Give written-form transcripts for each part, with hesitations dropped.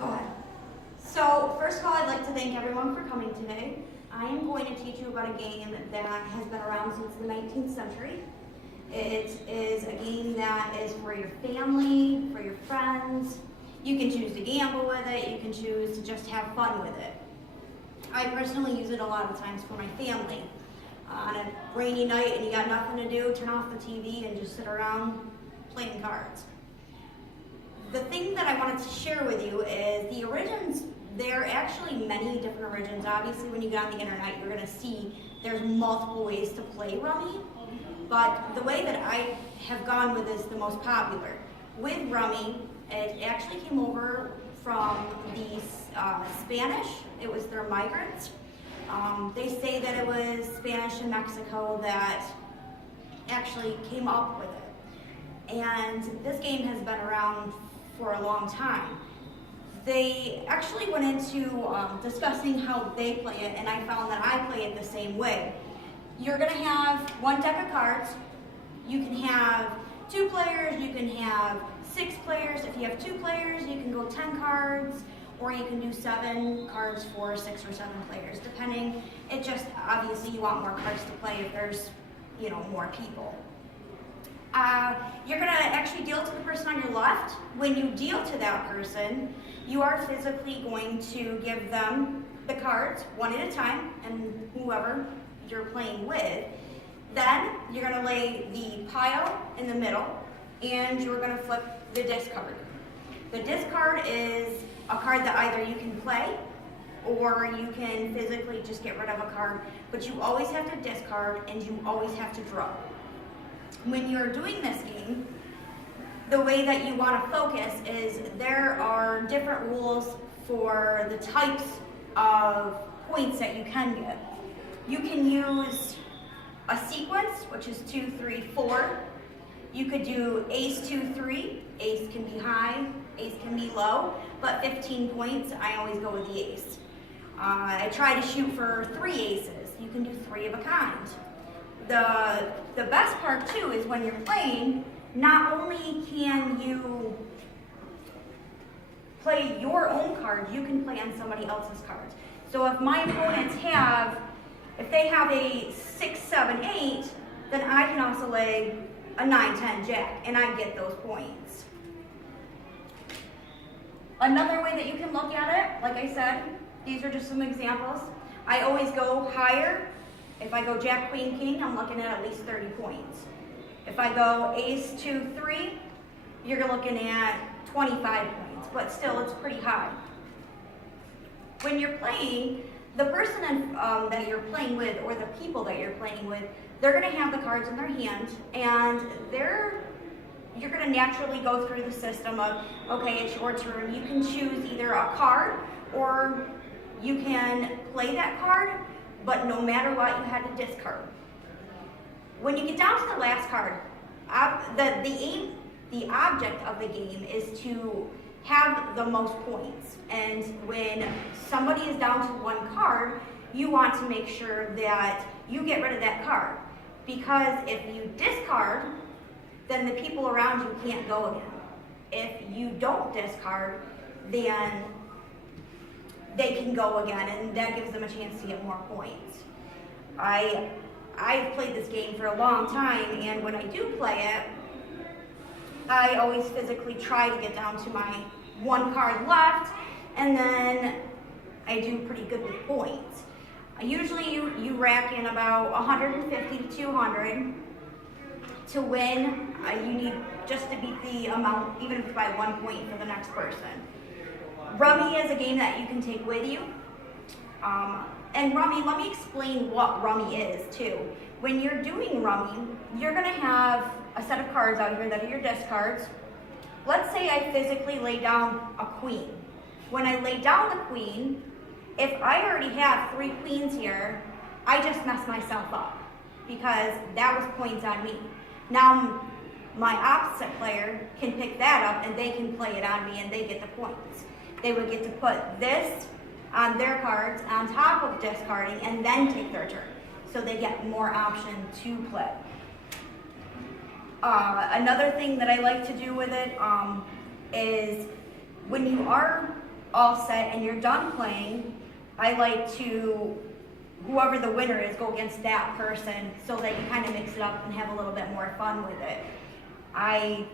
Go ahead. So, first of all, I'd like to thank everyone for coming today. I am going to teach you about a game that has been around since the 19th century. It is a game that is for your family, for your friends. You can choose to gamble with it, you can choose to just have fun with it. I personally use it a lot of times for my family. On a rainy night and you got nothing to do, turn off the TV and just sit around playing cards. The thing that I wanted to share with you is the origins. There are actually many different origins. Obviously, when you get on the internet, you're going to see there's multiple ways to play Rummy. But the way that I have gone with is the most popular. With Rummy, it actually came over from the Spanish. It was their migrants. They say that it was Spanish in Mexico that actually came up with it. And this game has been around for a long time. They actually went into discussing how they play it, and I found that I play it the same way. You're going to have one deck of cards. You can have 2 players, you can have 6 players. If you have 2 players, you can go 10 cards, or you can do 7 cards for 6 or 7 players, depending. It just, obviously, you want more cards to play if there's, more people. You're going to actually deal to the person on your left. When you deal to that person, you are physically going to give them the cards one at a time, and whoever you're playing with. Then you're going to lay the pile in the middle, and you're going to flip the discard. The discard is a card that either you can play or you can physically just get rid of a card, but you always have to discard and you always have to draw. When you're doing this game, the way that you want to focus is there are different rules for the types of points that you can get. You can use a sequence, which is 2, 3, 4. You could do ace, 2, 3. Ace can be high, ace can be low, but 15 points, I always go with the ace. I try to shoot for 3 aces. You can do 3 of a kind. The best part too is when you're playing, not only can you play your own cards, you can play on somebody else's cards. So if my opponents if they have a 6, 7, 8, then I can also lay a 9, 10, jack, and I get those points. Another way that you can look at it, like I said, these are just some examples. I always go higher. If I go jack, queen, king, I'm looking at least 30 points. If I go ace, 2, 3, you're looking at 25 points, but still it's pretty high. When you're playing, the person that you're playing with, or the people that you're playing with, they're going to have the cards in their hand, and you're going to naturally go through the system of, okay, it's your turn. You can choose either a card, or you can play that card, but no matter what, you had to discard. When you get down to the last card, the object of the game is to have the most points. And when somebody is down to 1 card, you want to make sure that you get rid of that card. Because if you discard, then the people around you can't go again. If you don't discard, then they can go again, and that gives them a chance to get more points. I've played this game for a long time, and when I do play it, I always physically try to get down to my 1 card left, and then I do pretty good with points. Usually you rack in about 150 to 200 to win. You need just to beat the amount, even if by 1 point for the next person. Rummy is a game that you can take with you. And Rummy, let me explain what Rummy is too. When you're doing Rummy, you're going to have a set of cards out here that are your discards. Let's say I physically lay down a queen. When I lay down the queen, if I already have 3 queens here, I just mess myself up because that was points on me. Now, my opposite player can pick that up and they can play it on me and they get the points. They would get to put this on their cards on top of discarding and then take their turn. So they get more option to play. Another thing that I like to do with it is when you are all set and you're done playing, I like to, whoever the winner is, go against that person so that you kind of mix it up and have a little bit more fun with it. I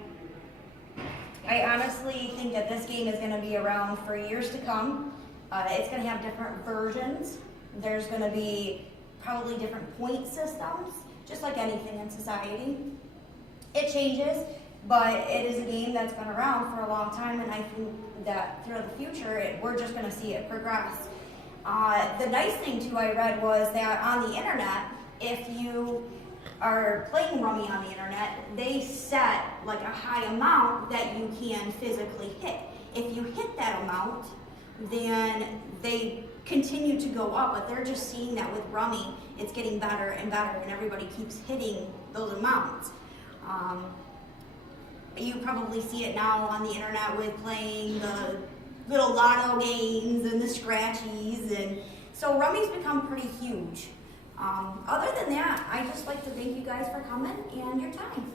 honestly think that this game is going to be around for years to come. It's going to have different versions. There's going to be probably different point systems, just like anything in society. It changes, but it is a game that's been around for a long time, and I think that through the future, we're just going to see it progress. The nice thing, too, I read was that on the internet, if you are playing Rummy on the internet, they set like a high amount that you can physically hit. If you hit that amount, then they continue to go up, but they're just seeing that with Rummy, it's getting better and better, and everybody keeps hitting those amounts. You probably see it now on the internet with playing the little lotto games and the scratchies, and so Rummy's become pretty huge. Other than that, I just like to thank you guys for coming and your time.